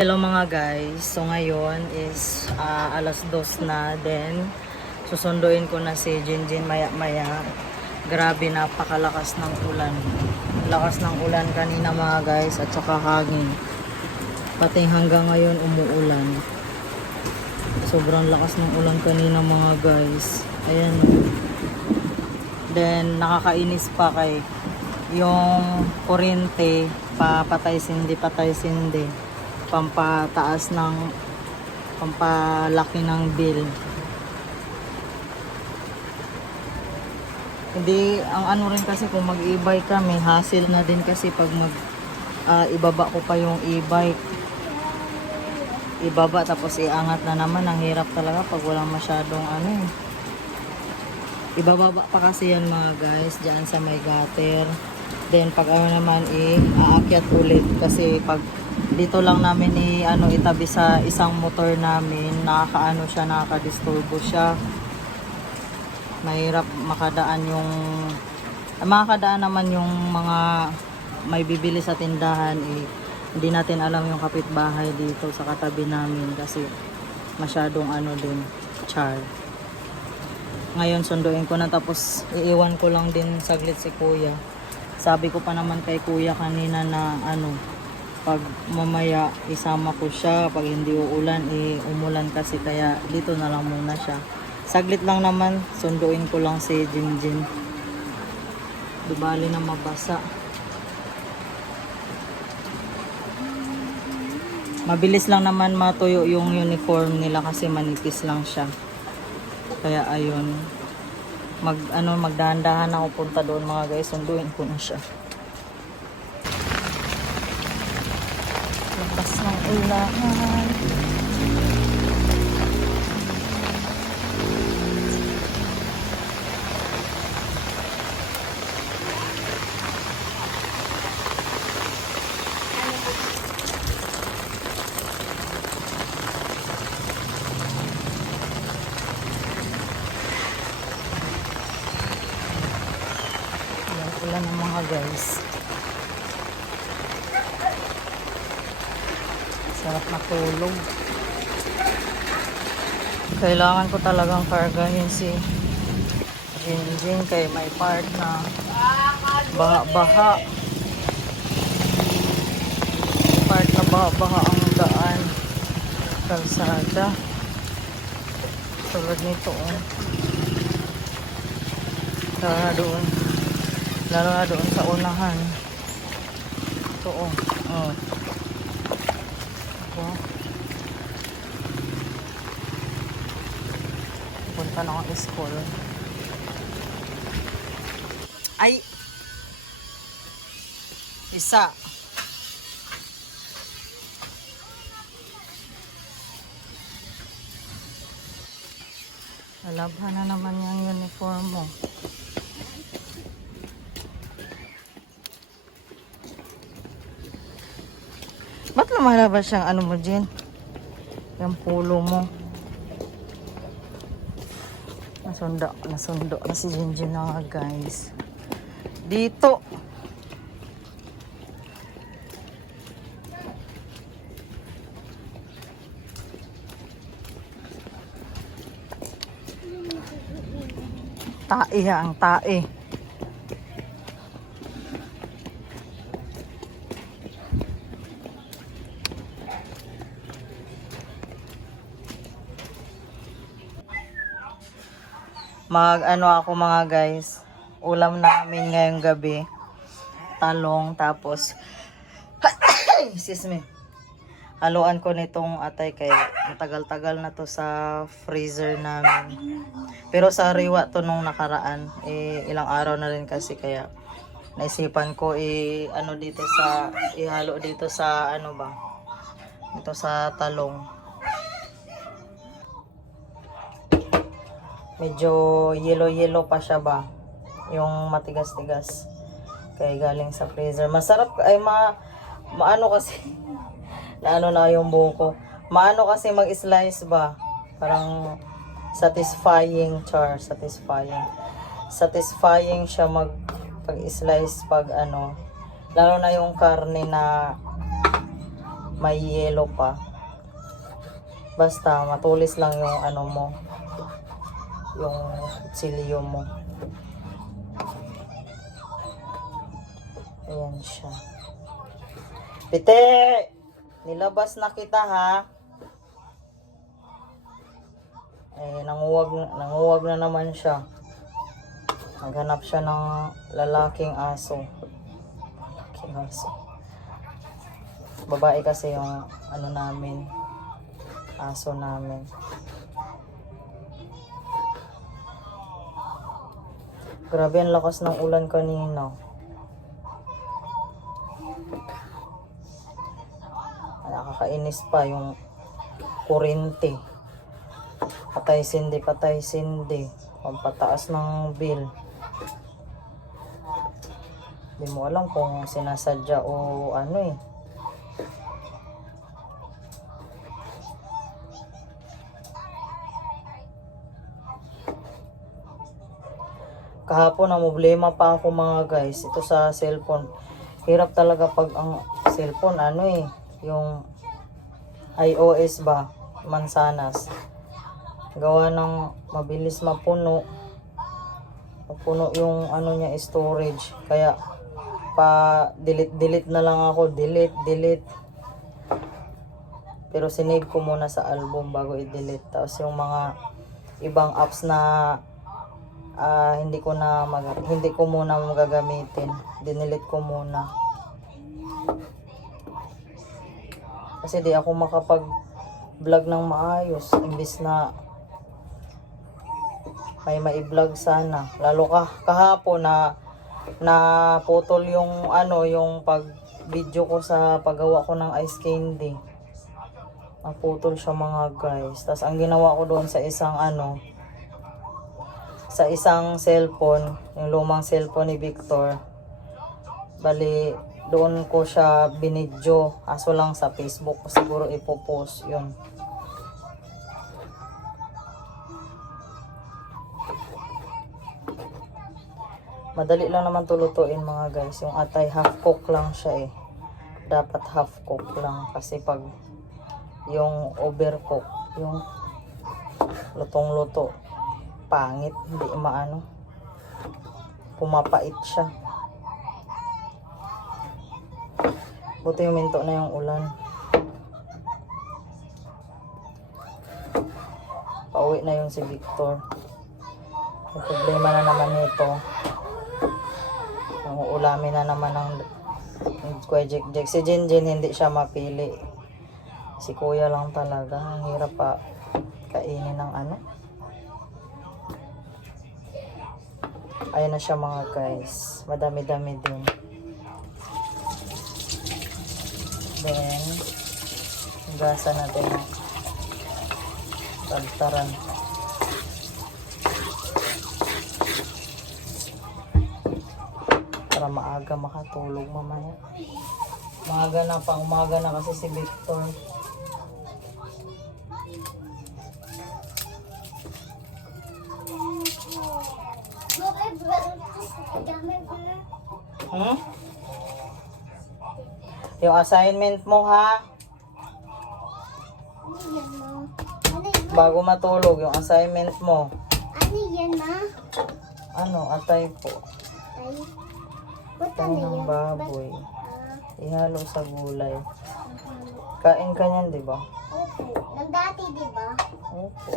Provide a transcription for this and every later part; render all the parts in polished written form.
Hello mga guys, so ngayon is alas 2 na din. Susunduin ko na si Jinjin maya maya. Grabe, napakalakas ng ulan. Lakas ng ulan kanina mga guys at saka hangin. Pati hanggang ngayon umuulan. Sobrang lakas ng ulan kanina mga guys. Ayan. Then nakakainis pa kay yung kuryente, papatay sindi pampataas ng pampalaki ng bill. Hindi, ang ano rin kasi kung mag-e-bike kami, hassle na din kasi pag ibaba ko pa yung e-bike. Ibaba tapos iangat na naman, ang hirap talaga pag walang masyadong ano. Ibababa pa kasi yan mga guys, diyan sa may gutter. Then pag ano naman aakyat ulit kasi pag dito lang namin itabi sa isang motor namin, nakakaano siya, nakakadisturbo siya. Mahirap makadaan naman yung mga may bibili sa tindahan hindi natin alam yung kapitbahay dito sa katabi namin kasi masyadong ano din, char. Ngayon sunduin ko na tapos iiwan ko lang din saglit si kuya. Sabi ko pa naman kay kuya kanina na pag mamaya isama ko siya, pag hindi uulan umulan kasi, kaya dito na lang muna siya. Saglit lang naman, sunduin ko lang si Jinjin. Di bali na mabasa. Mabilis lang naman matuyo yung uniform nila kasi manipis lang siya. Kaya ayun. Magdahan-dahan ako punta doon mga guys, sunduin ko na siya. Lakas ng ulan. Ulan ng mga guys. Sarap matulog. Kailangan ko talagang kargahin si Jinjin kay may part na baha-baha. Part na baha-baha ang daan. Kalsada. Tulad nito Lalo na doon sa unahan. Ito punta na akong school. Ay! Isa! Lalabhan na naman yung uniform mo. Ba't lumalabas siyang mo Jen? Yung pulo mo. Nasundo na si Jinjin na nga guys. Dito. Tae ang tae. Ako mga guys, ulam namin ngayong gabi, talong, tapos excuse me, haluan ko nitong atay kay matagal-tagal na to sa freezer namin, pero sa riwa to nung nakaraan, ilang araw na rin kasi, kaya naisipan ko ihalo dito sa dito sa talong. Medyo yellow pa siya ba, yung matigas-tigas kaya galing sa freezer. Masarap maano kasi naano na yung buko, maano kasi mag-slice ba, parang satisfying siya pag-slice pag lalo na yung karne na may yellow pa. Basta matulis lang yung ano mo, yung kutsilyo mo. Ayan siya. Pite! Nilabas na kita ha. Eh, nanguwag na naman siya. Naghanap siya ng lalaking aso. Lalaking aso. Babae kasi yung ano namin, aso namin. Grabe ang lakas ng ulan kanina. Nakakainis pa yung kuryente. Patay sindi. Pampataas ng bill. Hindi mo alam kung sinasadya o ano eh. Kahapon na problema pa ako mga guys. Ito sa cellphone. Hirap talaga pag ang cellphone ano eh. Yung iOS ba. Mansanas. Gawa ng mabilis mapuno. Mapuno yung ano niya storage. Kaya pa delete na lang ako. Delete. Pero sinave ko muna sa album bago i-delete. Tapos yung mga ibang apps na hindi ko muna magagamitin. Dinilit ko muna. Kasi di ako makapag-vlog ng maayos. Imbis na may vlog sana. Lalo kahapon na putol yung yung pag video ko sa paggawa ko ng ice candy. Naputol siya mga guys. Tapos ang ginawa ko doon sa isang cellphone, yung lumang cellphone ni Victor. Bali, doon ko siya binidyo. Aso lang sa Facebook ko siguro ipopost yun. Madali lang naman tulutuin mga guys. Yung atay half cook lang siya eh. Dapat half cook lang. Kasi pag yung overcook, yung lutong-luto, pangit, hindi pumapait siya. Buti huminto na yung ulan. Pauwi na yung si Victor. May problema na naman nito. Yung ulamin na naman ng Kuya Jek. Si Jinjin hindi siya mapili. Si Kuya lang talaga. Ang hirap pa kainin ng Ayan na siya mga guys. Madami-dami din. Then, hugasan natin ng taltaran. Para maaga makatulog mamaya. Umaga na kasi si Victor. Yung assignment mo ha. Bago matulog yung assignment mo. Ano yan ma? Atay po. Buta Atay na ng yan. baboy. Ihalo sa gulay. Kain ka niyan, di ba? Opo. Nagdati, di ba? Opo.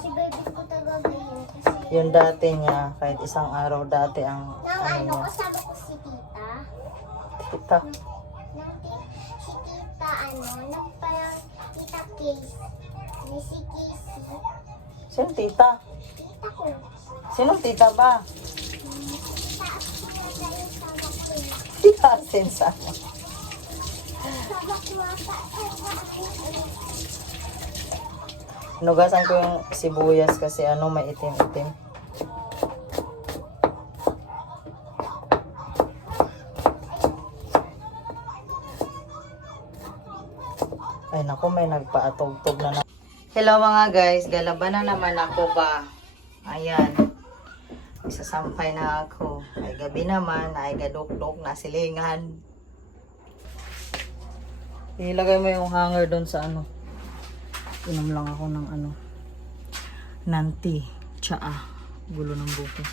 Si baby ko talaga yun. Kasi Yung dati niya, kahit isang araw dati ang niya. kasama ko si tita. Tita. Si tita, nagparang tita Case. Si Casey. Sino tita? Tita ko. Sinong tita ba? Tita Asin na yung sama ko eh. Tita Asin sana. Sama ko ata. Nugasan ko yung sibuyas kasi may itim-itim. Ay naku, may nagpaatog-tog na. Hello mga guys, galaban na naman ako ba? Ayan. Isasampay na ako. Ay gabi naman, ay gadok-dok na silingan. Ilagay mo yung hanger doon sa ano. Inom lang ako ng ano. Nanti. Tsaa. Gulo ng buko.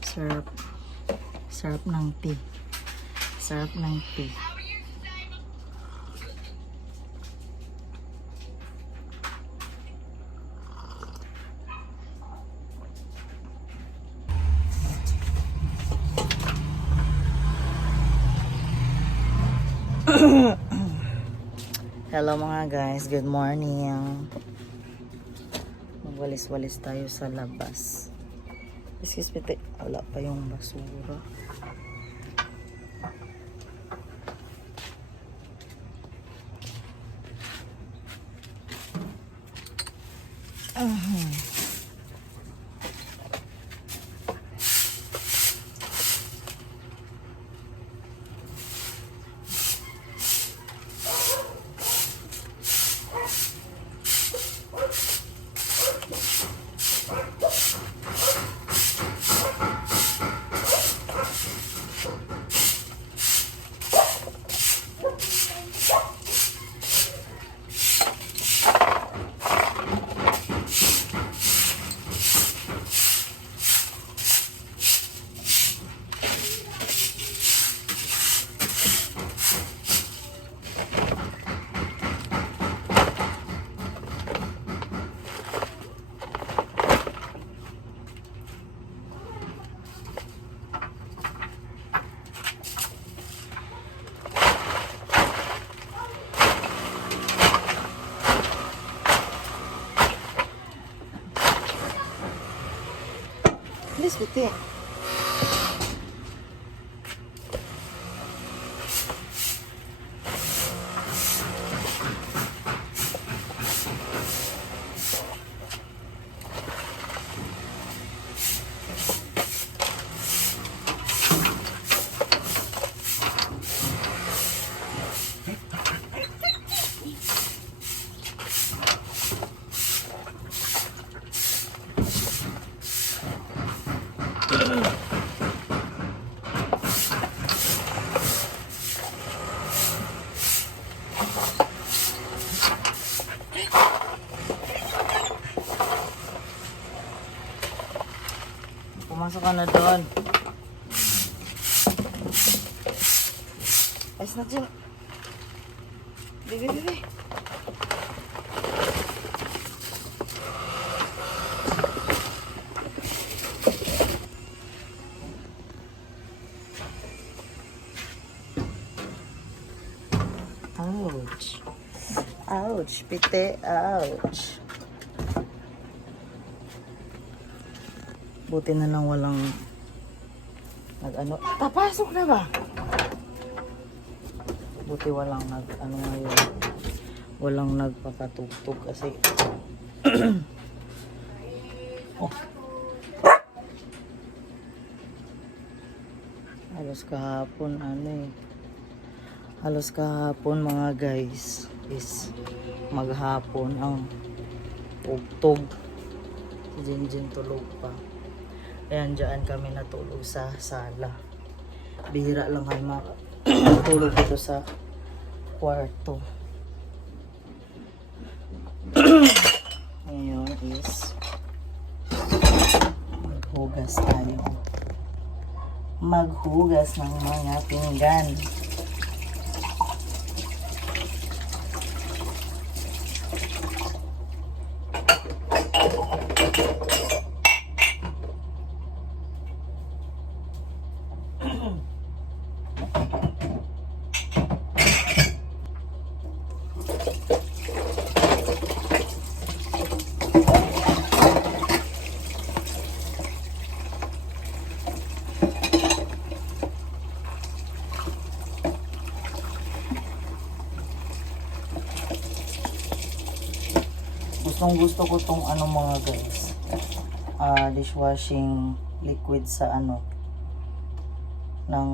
Sarap. Sarap ng tea. Sarap ng tea. Hello mga guys, good morning. Magwalis-walis tayo sa labas. Excuse me, wala pa yung basura. Please, biti. Pumasok ka na doon. Ayos na dyan. Bibi. Ouch. Ouch, pite. Ouch. Buti na lang walang nag-ano. Tapasok na ba? Buti walang nag-ano ngayon. Walang nagpakatugtog kasi oh. Halos kahapon halos kahapon mga guys is maghapon ang tugtog. Si Jinjin tulog pa. Ayan, dyan kami natulog sa sala. Bihira lang kami matulog dito sa kwarto. Ngayon is maghugas tayo. Maghugas ng mga pinggan. Gusto ko tong ano mga guys, dishwashing liquid sa ano ng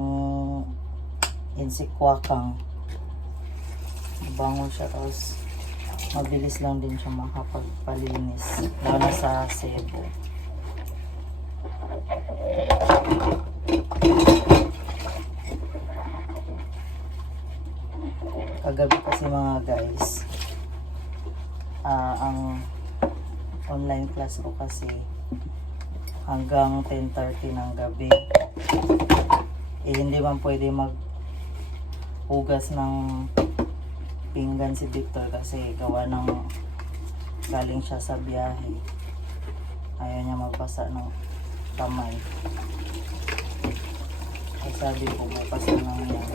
Insikwakang. Bango siya, tapos mabilis lang din siya makapagpalinis lalo na sa sebo. mga guys, ang online class ko kasi hanggang 10:30 ng gabi. Hindi man pwede maghugas ng pinggan si Victor kasi gawa ng galing siya sa biyahe. Ayaw niya magbasa ng kamay. Ay sabi ko, bukas na lang yan.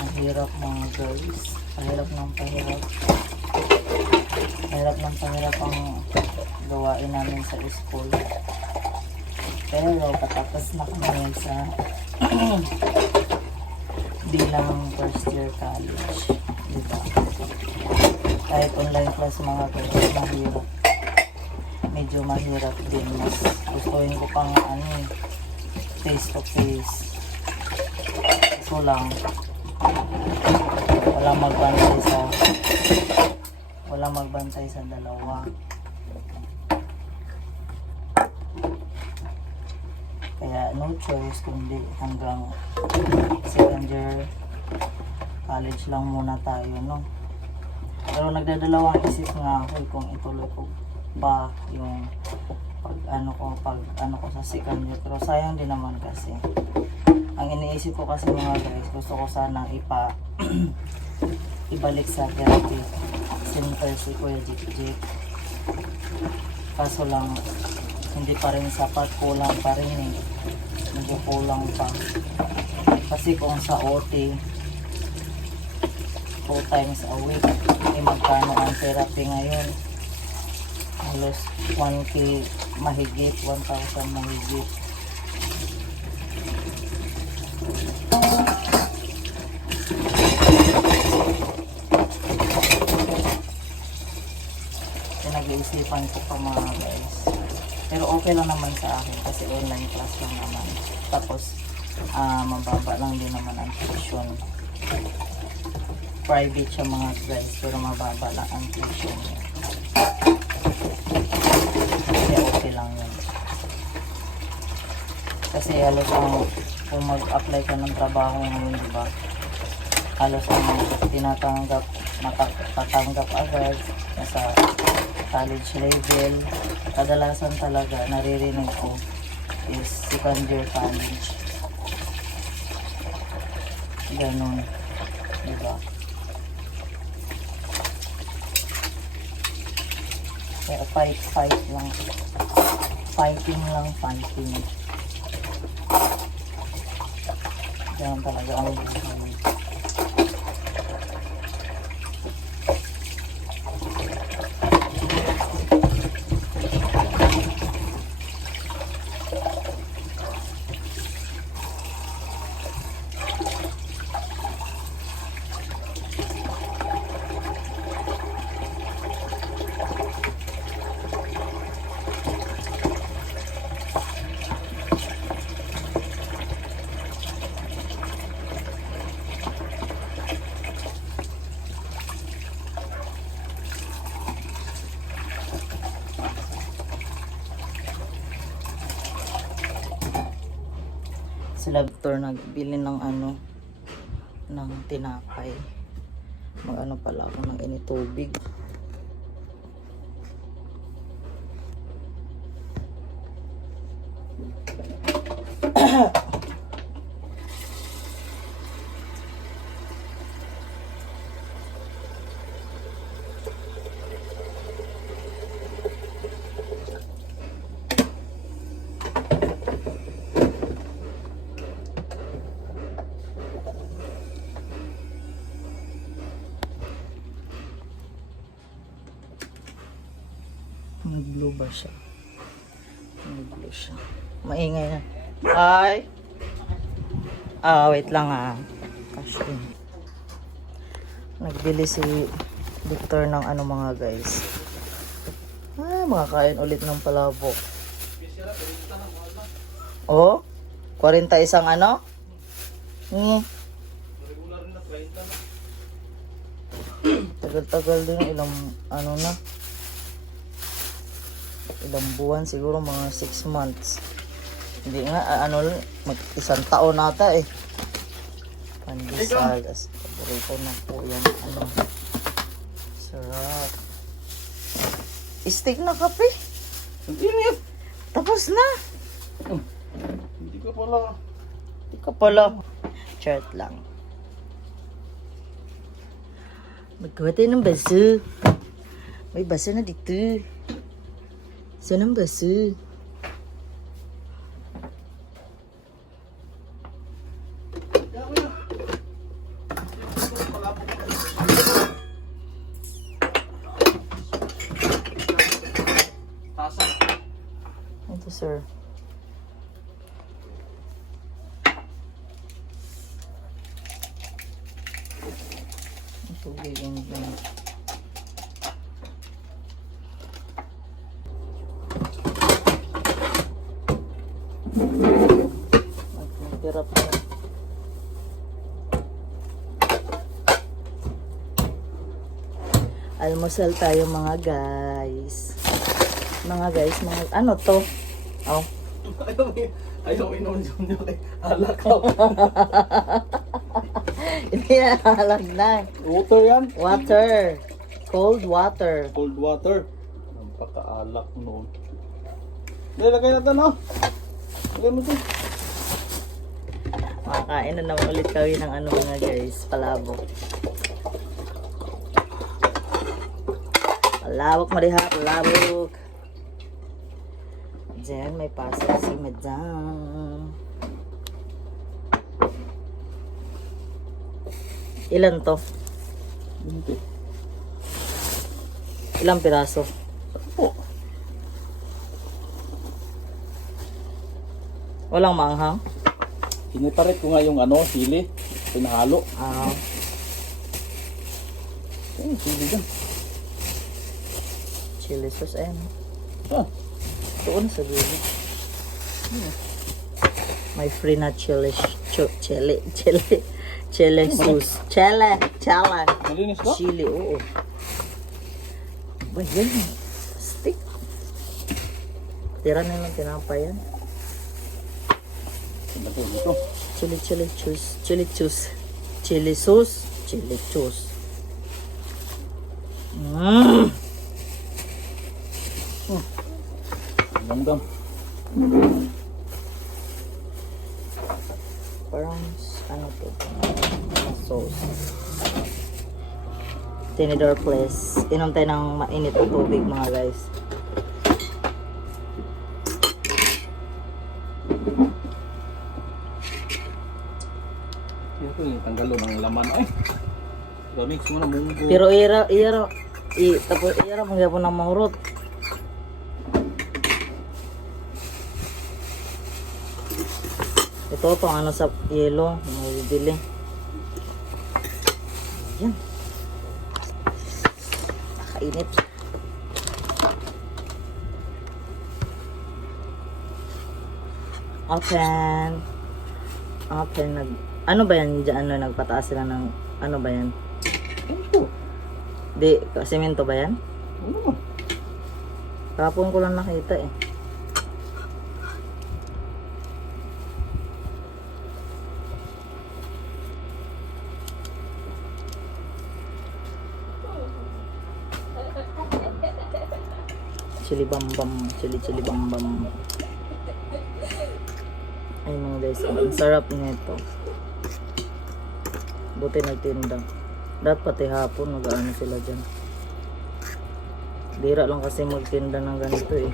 Ang hirap mga guys. Pahirap ng pahirap. Pahirap ng pahirap ang gawain namin sa school. Pero patapos na kami sa bilang first year college. Diba? Kahit online class mga guys, mahirap. Medyo mahirap din. Mas gustuhin ko pang face to face. So lang, walang magbantay sa dalawa. Kaya no choice kundi hanggang second year college lang muna tayo, no? Pero nagdadalawang isip nga ako kung ituloy ko ba yung pag ano ko sa second year. Pero sayang din naman kasi. Ang iniisip ko kasi mga guys, gusto ko sanang ibalik sa therapy center si Kuya Jik. Kaso lang, hindi pa rin sapat, kulang pa rin eh. Nagkukulang pa. Kasi kung sa OT, 2 times a week, magkano ang therapy ngayon? Halos 1K mahigit, 1,000 mahigit. Nag-iisipan ko pa mga guys. Pero okay lang naman sa akin kasi online class lang naman. Tapos, mababa lang din naman ang tuition. Private siya mga guys, pero mababa lang ang tuition. Kaya okay lang yun. Kasi halos kung mag-apply ka ng trabaho ngayon, diba? Halos tinatanggap, matatanggap agad sa college level. Kadalasan talaga naririnig ko is second year college. Ganon, diba? Pero fight lang. Fighting. Ganon talaga ang buhay. Sila Victor nagbili ng ng tinapay. Mag pala ako ng initubig. Nag-blue ba siya? Nag-blue siya. Maingay na. Ay! Wait lang Kasi nagbili si Victor ng mga guys. Mga kain ulit ng palabok. Oh? 41 ano? Tagal-tagal din ilang ilang buwan siguro, mga 6 months. Hindi nga, mag-isang taon nata eh. Pandesal. As paborito na po yan. Sarap. Steak na kape. Ang init. Tapos na. Hindi ka pala. Hindi ka pala. Chart lang. Maggawa tayo ng baso. May baso na dito. Saan ang baso? Tasa. Ito, sir. Ang tubig yan dyan. Magpirap na. Almusal tayo mga guys. Mga guys, ano to? Oh. Ayaw inom nyo kay alak ka. Hindi na halag na. Water yan. Water. Cold water. Cold water. Napaka-alak noon. Lagay natin no. Lagay mo ito. Makakain na naman ulit kami ng ano mga guys. Palabok. Palabok mariha. Palabok. Diyan may pasok si Madam. Ilan to? Hindi. Ilang piraso? Oh. Walang manghang? Iniparit ko nga yung sili. Pinahalo. Ah. Sili dyan. Chili sauce. Ayan. Ah. Doon sa dulo. May free na chili sauce. Chili. Malinis ba? Chili, oo. Ba yan? Stick. Tira na lang tinapay yan. Ito dito. Chili sauce. Chili sauce. Gam-gam. Parang, ano to? Sauce. Tinidor please. Inom tayo ng mainit na tubig mga guys. Ito yung tanggalo ng laman. Ay! Mix mo na munggo. Pero tapos magyapon ng mahurot. Ito pang ano sa yelo, may bibili. Yan. Nakainit. Open. Ano ba yan dyan? Nagpataas sila ng, ano ba yan? Ito. Di, semento ba yan? Ano naman? Kapon ko lang nakita eh. Chili bambam. Ay mga guys, ang sarap nito. Buti nagtinda. Dapat pati hapon mag-ano sila dyan. Bira lang kasi magtinda ng ganito eh.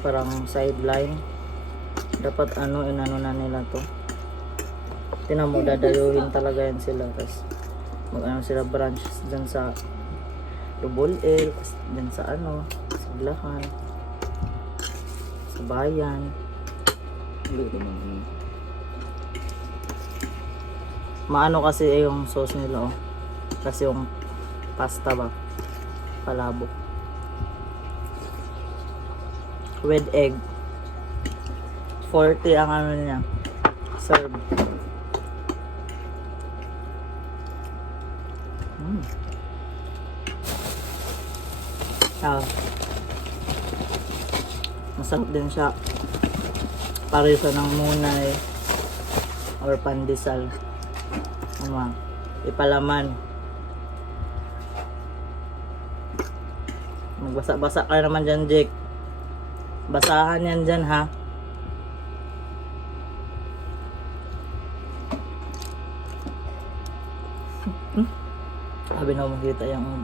Parang sideline. Dapat inano na nila to. Tinan mo, dadayuhin talaga yan sila. Tapos mag-ano sila branches dyan sa Double L, dyan sa sa Blahan, sa Bayan. Maano kasi yung sauce nila kasi yung pasta ba palabok with egg. 40 ang niya serve. Masarap din siya. Parisa ng munay or pandesal. Ano, ipalaman. Magbasa-basa ka naman dyan, Jake. Basahan yan dyan, ha? Sabi na makita yung